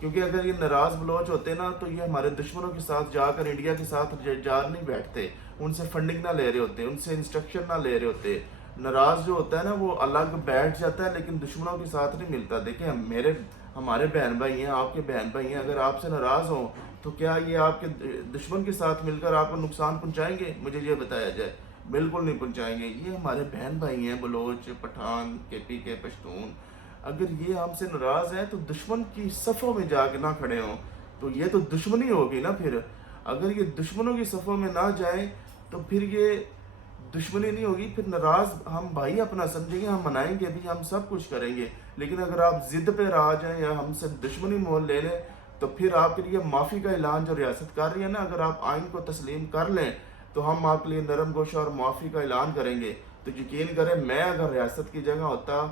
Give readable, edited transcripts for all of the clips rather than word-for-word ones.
کیونکہ اگر یہ ناراض بلوچ ہوتے نا تو یہ ہمارے دشمنوں کے ساتھ جا کر انڈیا کے ساتھ جا نہیں بیٹھتے، ان سے فنڈنگ نہ لے رہے ہوتے، ان سے انسٹرکشن نہ لے رہے ہوتے۔ ناراض جو ہوتا ہے نا وہ الگ بیٹھ جاتا ہے لیکن دشمنوں کے ساتھ نہیں ملتا۔ دیکھیں ہمارے بہن بھائی ہیں، آپ کے بہن بھائی ہیں، اگر آپ سے ناراض ہوں تو کیا یہ آپ کے دشمن کے ساتھ مل کر آپ کو نقصان پہنچائیں گے؟ مجھے یہ بتایا جائے۔ بالکل نہیں پہنچائیں گے۔ یہ ہمارے بہن بھائی ہیں، بلوچ، پٹھان، کے پی کے، پشتون۔ اگر یہ ہم سے ناراض ہیں تو دشمن کی صفوں میں جا کے نہ کھڑے ہوں تو یہ تو دشمنی ہوگی نا پھر۔ اگر یہ دشمنوں کی صفوں میں نہ جائیں تو پھر یہ دشمنی نہیں ہوگی، پھر ناراض ہم بھائی اپنا سمجھیں گے، ہم منائیں گے بھی، ہم سب کچھ کریں گے۔ لیکن اگر آپ ضد پہ آ جائیں یا ہم سے دشمنی مول لے لیں تو پھر آپ کے لیے معافی کا اعلان جو ریاست کر رہی ہے نا، اگر آپ آئین کو تسلیم کر لیں تو ہم آپ کے لیے نرم گوشہ اور معافی کا اعلان کریں گے۔ تو یقین کریں میں اگر ریاست کی جگہ ہوتا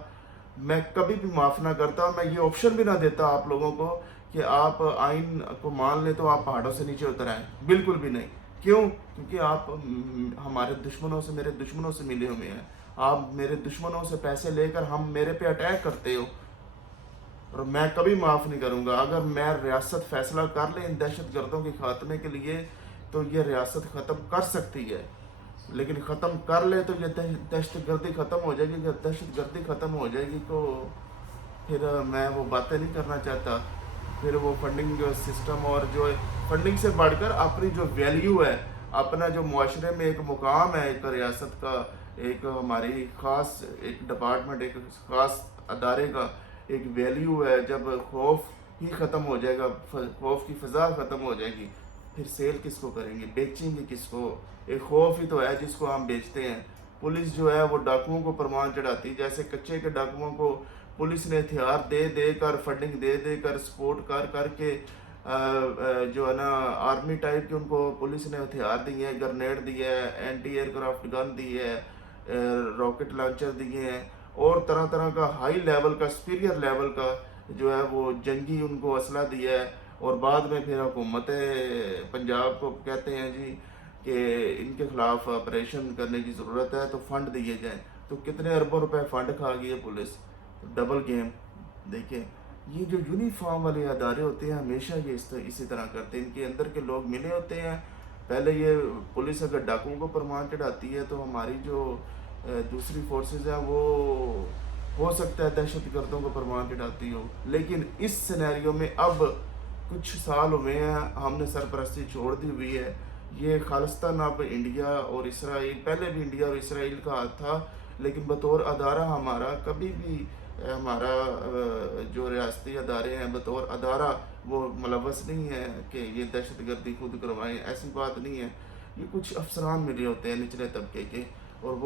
میں کبھی بھی معاف نہ کرتا، میں یہ آپشن بھی نہ دیتا آپ لوگوں کو کہ آپ آئین کو مان لیں تو آپ پہاڑوں سے نیچے اتر آئیں، بالکل بھی نہیں۔ کیوں؟ کیونکہ آپ ہمارے دشمنوں سے، میرے دشمنوں سے ملے ہوئے ہیں، آپ میرے دشمنوں سے پیسے لے کر ہم میرے پہ اٹیک کرتے ہو، اور میں کبھی معاف نہیں کروں گا۔ اگر میں ریاست فیصلہ کر لیں ان دہشت گردوں کے خاتمے کے لیے تو یہ ریاست ختم کر سکتی ہے، لیکن ختم کر لے تو یہ دہشت گردی ختم ہو جائے گی۔ جب دہشت گردی ختم ہو جائے گی تو پھر میں وہ باتیں نہیں کرنا چاہتا۔ پھر وہ فنڈنگ سسٹم اور جو فنڈنگ سے بڑھ کر اپنی جو ویلیو ہے، اپنا جو معاشرے میں ایک مقام ہے ایک ریاست کا، ایک ہماری خاص ایک ڈپارٹمنٹ، ایک خاص ادارے کا ایک ویلیو ہے، جب خوف ہی ختم ہو جائے گا، خوف کی فضا ختم ہو جائے گی، پھر سیل کس کو کریں گے؟ بیچیں گے کس کو؟ ایک خوف ہی تو ہے جس کو ہم بیچتے ہیں۔ پولیس جو ہے وہ ڈاکوؤں کو پرمان چڑھاتی، جیسے کچے کے ڈاکوؤں کو پولیس نے ہتھیار دے دے کر، فنڈنگ دے دے کر، سپورٹ کر کر کے جو ہے نا آرمی ٹائپ کے ان کو پولیس نے ہتھیار دیے ہیں، گرنیڈ دیے ہے، اینٹی ایئر کرافٹ گن دی ہے، راکٹ لانچر دیے ہیں، اور طرح طرح کا ہائی لیول کا، سپیریئر لیول کا جو ہے وہ جنگی ان کو اسلحہ دیا ہے۔ اور بعد میں پھر حکومت پنجاب کو کہتے ہیں جی کہ ان کے خلاف آپریشن کرنے کی ضرورت ہے تو فنڈ دیے جائیں، تو کتنے اربوں روپے فنڈ کھا گئی ہے پولیس۔ Double game. دیکھیں یہ جو یونیفارم والے ادارے ہوتے ہیں ہمیشہ یہ اسی طرح کرتے ہیں، ان کے اندر کے لوگ ملے ہوتے ہیں۔ پہلے یہ پولیس اگر ڈاکوؤں کو پرمان چڑھاتی ہے تو ہماری جو دوسری فورسز ہیں وہ ہو سکتا ہے دہشت گردوں کو پرمان چڑھاتی ہو، لیکن اس سینیریو میں اب کچھ سال ہوئے ہیں ہم نے سرپرستی چھوڑ دی ہوئی ہے۔ یہ خالصتاً اب انڈیا اور اسرائیل، پہلے بھی انڈیا اور اسرائیل کا ہاتھ تھا، لیکن بطور ادارہ ہمارا کبھی بھی ہمارا جو ریاستی ادارے ہیں بطور ادارہ وہ ملوث نہیں ہے کہ یہ دہشت گردی خود کروائیں، ایسی بات نہیں ہے۔ یہ کچھ افسران ملے ہوتے ہیں نچلے طبقے کے، اور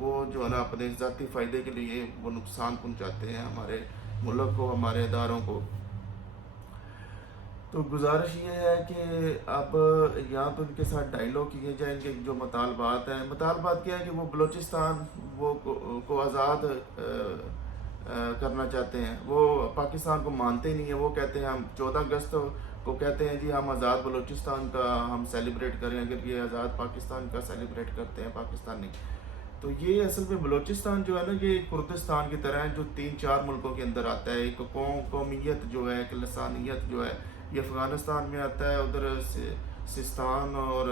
وہ جو ہے نا اپنے ذاتی فائدے کے لیے وہ نقصان پہنچاتے ہیں ہمارے ملک کو، ہمارے اداروں کو۔ تو گزارش یہ ہے کہ اب یا تو ان کے ساتھ ڈائیلاگ کیے جائیں گے، جو مطالبات ہیں، مطالبات کیا ہے کہ وہ بلوچستان کو آزاد کرنا چاہتے ہیں۔ وہ پاکستان کو مانتے نہیں ہیں، وہ کہتے ہیں ہم 14 اگست کو کہتے ہیں جی ہم آزاد بلوچستان کا ہم سیلیبریٹ کریں، اگر یہ آزاد پاکستان کا سیلیبریٹ کرتے ہیں پاکستانی۔ تو یہ اصل میں بلوچستان جو ہے نا یہ کردستان کی طرح ہے جو 3-4 ملکوں کے اندر آتا ہے۔ ایک قومیت جو ہے، ایک لسانیت جو ہے یہ افغانستان میں آتا ہے، ادھر سستان اور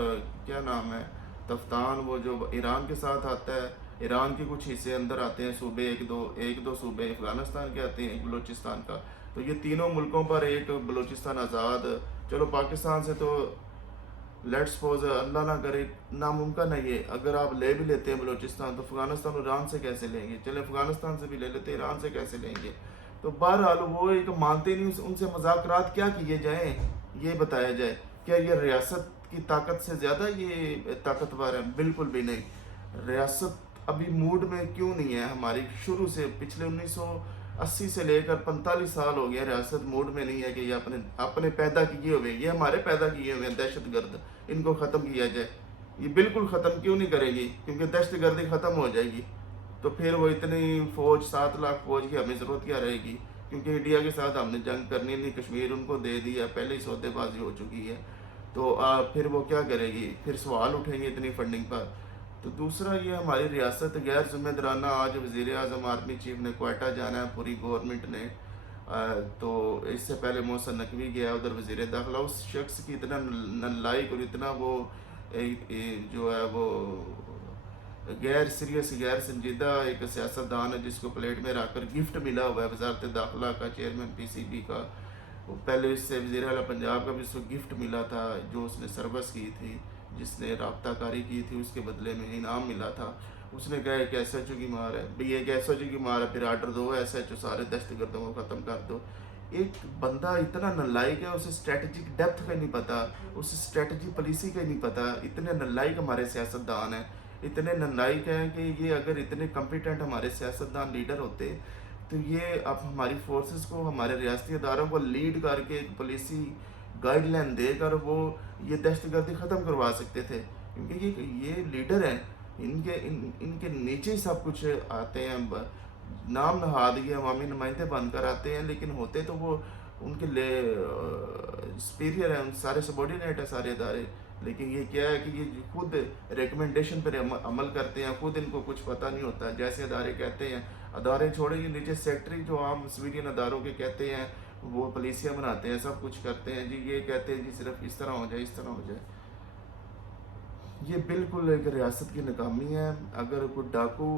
کیا نام ہے تفتان وہ جو ایران کے ساتھ آتا ہے، ایران کے کچھ حصے اندر آتے ہیں، صوبے ایک دو صوبے افغانستان کے آتے ہیں، ایک بلوچستان کا۔ تو یہ تینوں ملکوں پر ایک بلوچستان آزاد، چلو پاکستان سے تو لیٹ سپوز اللہ نہ کرے ناممکن ہے یہ، اگر آپ لے بھی لیتے ہیں بلوچستان تو افغانستان ایران سے کیسے لیں گے؟ چلے افغانستان سے بھی لے لیتے، ایران سے کیسے لیں گے؟ تو بہرحال وہ ایک مانتے نہیں، ان سے مذاکرات کیا کیے جائیں یہ بتایا جائے۔ کیا یہ ریاست کی طاقت سے زیادہ یہ طاقتور ہے؟ بالکل بھی نہیں۔ ریاست ابھی موڈ میں کیوں نہیں ہے ہماری؟ شروع سے پچھلے 1980 سے لے کر 45 سال ہو گیا ریاست موڈ میں نہیں ہے کہ یہ اپنے پیدا کیے ہوئے، یہ ہمارے پیدا کیے ہوئے ہیں دہشت گرد، ان کو ختم کیا جائے۔ یہ بالکل ختم کیوں نہیں کرے گی؟ کیونکہ دہشت گردی ختم ہو جائے گی تو پھر وہ اتنی فوج 7 لاکھ فوج کی ہمیں ضرورت کیا رہے گی؟ کیونکہ انڈیا کے ساتھ ہم نے جنگ کرنی نہیں، کشمیر ان کو دے دیا، پہلے ہی سودے بازی ہو چکی ہے، تو پھر وہ کیا کرے گی؟ پھر سوال اٹھیں گے اتنی فنڈنگ پر۔ تو دوسرا یہ ہماری ریاست غیر ذمہ دارانہ، آج وزیر اعظم آرمی چیف نے کوئٹہ جانا ہے، پوری گورنمنٹ نے تو اس سے پہلے محسن نقوی گیا ادھر وزیر داخلہ، اس شخص کی اتنا نالائق اور اتنا وہ جو ہے وہ غیر سیریس غیر سنجیدہ ایک سیاستدان ہے جس کو پلیٹ میں رکھ کر گفٹ ملا ہوا ہے وزارت داخلہ کا، چیئرمین پی سی بی کا. وہ پہلے اس سے وزیر اعلیٰ پنجاب کا بھی اس کو گفٹ ملا تھا جو اس نے سروس کی تھی، جس نے رابطہ کاری کی تھی، اس کے بدلے میں انعام ملا تھا. اس نے کہا ایک ایس ایچ او کی مار ہے بھئی، ایک ایس ایچ او کی مار ہے، پھر آرڈر دو ایس ایچ او سارے دہشت گردوں کو ختم کر دو. ایک بندہ اتنا نالائق ہے، اسے اسٹریٹجک ڈیپتھ کا نہیں پتا، اسے اسٹریٹجی پالیسی کا نہیں پتا. اتنے نالائق ہمارے سیاستدان ہیں، اتنے نالائق ہیں کہ یہ اگر اتنے کمپیٹنٹ ہمارے سیاستدان لیڈر ہوتے تو یہ اب ہماری فورسز کو، ہمارے ریاستی اداروں کو لیڈ کر کے ایک پالیسی گائیڈ لائن دے کر وہ یہ دہشت گردی ختم کروا سکتے تھے. کیونکہ یہ لیڈر ہیں، ان کے نیچے ہی سب کچھ آتے ہیں، نام نہاد یہ عوامی نمائندے بن کر آتے ہیں، لیکن ہوتے تو وہ ان کے سپیریئر ہیں، سارے سبارڈینیٹ ہیں سارے ادارے. لیکن یہ کیا ہے کہ یہ خود ریکمنڈیشن پر عمل کرتے ہیں، خود ان کو کچھ پتہ نہیں ہوتا. جیسے ادارے کہتے ہیں، ادارے چھوڑیں یہ نیچے سیکٹری جو عام سویڈین اداروں کے کہتے ہیں وہ پالیسیاں بناتے ہیں، سب کچھ کرتے ہیں. جی یہ کہتے ہیں جی صرف اس طرح ہو جائے، اس طرح ہو جائے. یہ بالکل ایک ریاست کی ناکامی ہے. اگر کوئی ڈاکو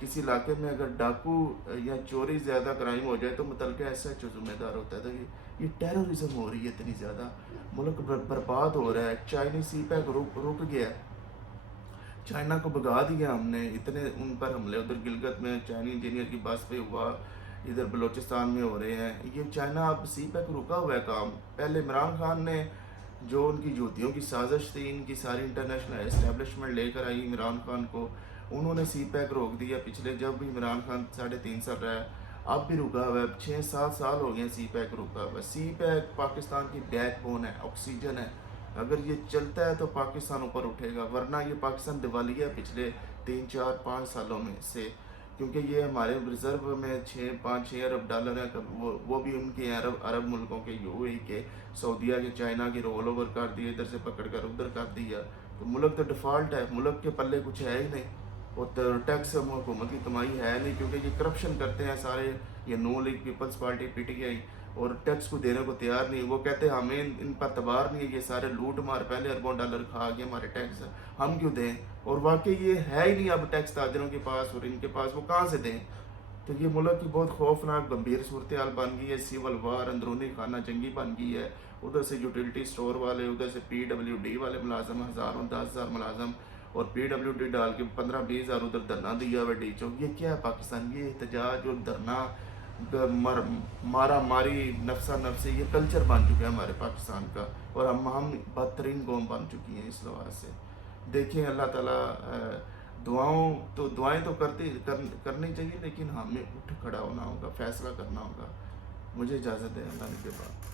کسی علاقے میں اگر ڈاکو یا چوری زیادہ کرائم ہو جائے تو متعلقہ ایسا ذمہ دار ہوتا ہے. تو یہ ٹیررزم ہو رہی ہے اتنی زیادہ، ملک برباد ہو رہا ہے. چائنیز سی پیک رک گیا، چائنا کو بگا دیا ہم نے. اتنے ان پر حملے ادھر گلگت میں چائنی انجینئر کی بس پہ ہوا، ادھر بلوچستان میں ہو رہے ہیں. یہ چائنا اب سی پیک رکا ہوا ہے کام. پہلے عمران خان نے جو ان کی جوتیوں کی سازش تھی، ان کی ساری انٹرنیشنل اسٹیبلشمنٹ لے کر آئی عمران خان کو، انہوں نے سی پیک روک دیا. پچھلے جب بھی عمران خان 3.5 سال رہا ہے، اب بھی رکا ہوا ہے. 6-7 سال ہو گئے سی پیک رکا ہوا ہے. سی پیک پاکستان کی بیک بون ہے، آکسیجن ہے. اگر یہ چلتا ہے تو پاکستان اوپر اٹھے گا، ورنہ یہ پاکستان دیوالیہ ہے پچھلے 3-4-5 سالوں میں سے. کیونکہ یہ ہمارے ریزرو میں 5-6 ارب ڈالر ہیں، وہ بھی ان کے عرب ملکوں کے، یو اے ای کے، سعودیہ کے، چائنا کی رول اوور کر دیا، ادھر سے پکڑ کر ادھر کر دیا. تو ملک تو ڈیفالٹ ہے، ملک کے پلے کچھ ہے ہی نہیں. اور ٹیکس حکومت کی کمائی ہے نہیں، کیونکہ یہ کرپشن کرتے ہیں سارے. یہ نو league peoples party P T I, اور ٹیکس کو دینے کو تیار نہیں. وہ کہتے ہیں ہمیں ان پر اعتبار نہیں ہے، یہ سارے لوٹ مار پہلے اربوں ڈالر کھا گئے ہمارے ٹیکس، ہم کیوں دیں. اور واقعی یہ ہے ہی نہیں اب ٹیکس تاجروں کے پاس، اور ان کے پاس وہ کہاں سے دیں. تو یہ ملک کی بہت خوفناک گمبھیر صورتحال بن گئی ہے. سیول وار، اندرونی خانہ جنگی بن گئی ہے. ادھر سے یوٹیلٹی سٹور والے، ادھر سے پی ڈبلیو ڈی والے ملازم، 1000 ملازم، اور پی ڈبلیو ڈی ڈال کے 15-20 ہزار ادھر دھرنا دیا ہوا ڈی چوک. یہ کیا ہے پاکستان؟ یہ احتجاج اور دھرنا، مارا ماری، نفسا نفسی، یہ کلچر بن چکا ہے ہمارے پاکستان کا. اور ہم بدترین قوم بن چکی ہیں اس لحاظ سے. دیکھیں اللہ تعالیٰ دعائیں تو کرنی چاہیے، لیکن ہمیں اٹھ کھڑا ہونا ہوگا، فیصلہ کرنا ہوگا. مجھے اجازت ہے، اللہ نے کے بعد.